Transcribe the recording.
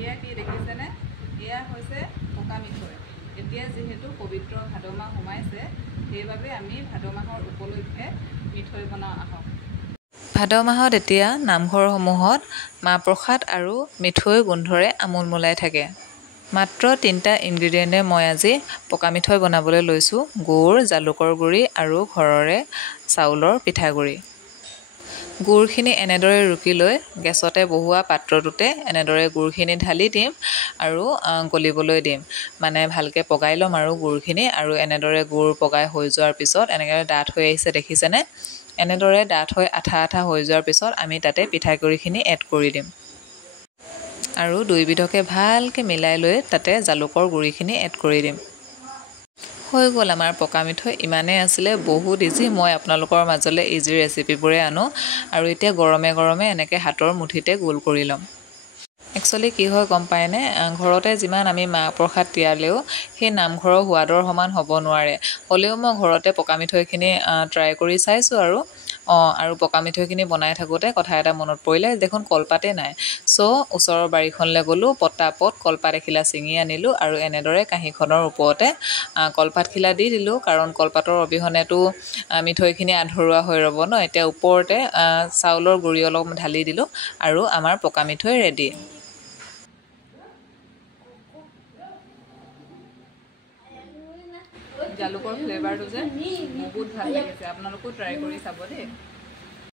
এয়া কি দেখিছেনে এয়া হৈছে পকা মিঠৈ এতিয়া যেহেতু পবিত্ৰ ভাদ মাহ সোমাইছে সেইবাবে আমি ভাদ মাহৰ উপলক্ষে মিঠৈ বনাওঁ আহক ভাদ মাহত এতিয়া নামঘৰসমূহত মাহ প্ৰসাদ আৰু মিঠৈ গোন্ধৰে আমোলমোলাই থাকে মাত্ৰ 3টা ইনগ্ৰেডিয়েণ্টে মই আজি পকা মিঠৈ বনাবলৈ লৈছোঁ গুড় জালুকৰ গুড়ি আৰু ঘৰৰে চাউলৰ পিঠাগুড়ি গুড়খিনি এনেদৰে ৰুকি লৈ গেছতে বহুৱা পাত্ৰটোতে এনেদৰে গুড়খিনি ঢালি দিম আৰু গলিবলৈ দিম মানে ভালকৈ পগাই ল'ম আৰু গুড়খিনি আৰু এনেদৰে গুড় পগাই হৈ যোৱাৰ পিছত এনেকৈ ডাঠ হৈ আহিছে দেখিছেনে এনেদৰে ডাঠ হৈ আঠা আঠা হৈ যোৱাৰ পিছত আমি তাতে পিঠাগুড়িখিনি এড কৰি দিম আৰু দুইবিধকে ভালকৈ মিলাই লৈ তাতে জালুকৰ গুড়িখিনি এড কৰি দিম হৈ গ'ল আমাৰ পকা মিঠৈ ইমানেই আছিলে বহুত ইজি মই আপোনালোকৰ মাজলৈ ইজি ৰেচিপিবোৰে আনো আৰু এতিয়া গৰমে গৰমে এনেকৈ হাতৰ মুঠিতে গোল কৰি ল'ম একচুৱেলি কি হয় গম পায়নে ঘৰতে যিমান আমি মাহ প্ৰসাদ তিয়ালেও সেই নামঘৰৰ সোৱাদৰ সমান হ'ব নোৱাৰে হ'লেও মই ঘৰতে পকা মিঠৈখিনি ট্ৰাই কৰি চাইছোঁ আৰু পকা মিঠৈখিনি বনাই থাকোঁতে কথা এটা মনত পৰিলে দেখোন কলপাতে নাই চ' ওচৰৰ বাৰীখনলৈ গ'লোঁ পটাপট কলপাত এখিলা ছিঙি আনিলোঁ আৰু এনেদৰে কাঁহীখনৰ ওপৰতে কলপাতখিলা দি দিলোঁ কাৰণ কলপাতৰ অবিহনেতো মিঠৈখিনি আধৰুৱা হৈ ৰ'ব ন এতিয়া ওপৰতে চাউলৰ গুড়ি অলপ ঢালি দিলোঁ আৰু আমাৰ পকা মিঠৈ ৰেডি জালুকৰ ফ্লেভাৰটো যে বহুত ভাল লাগিছে আপোনালোকেও ট্ৰাই কৰি চাব দেই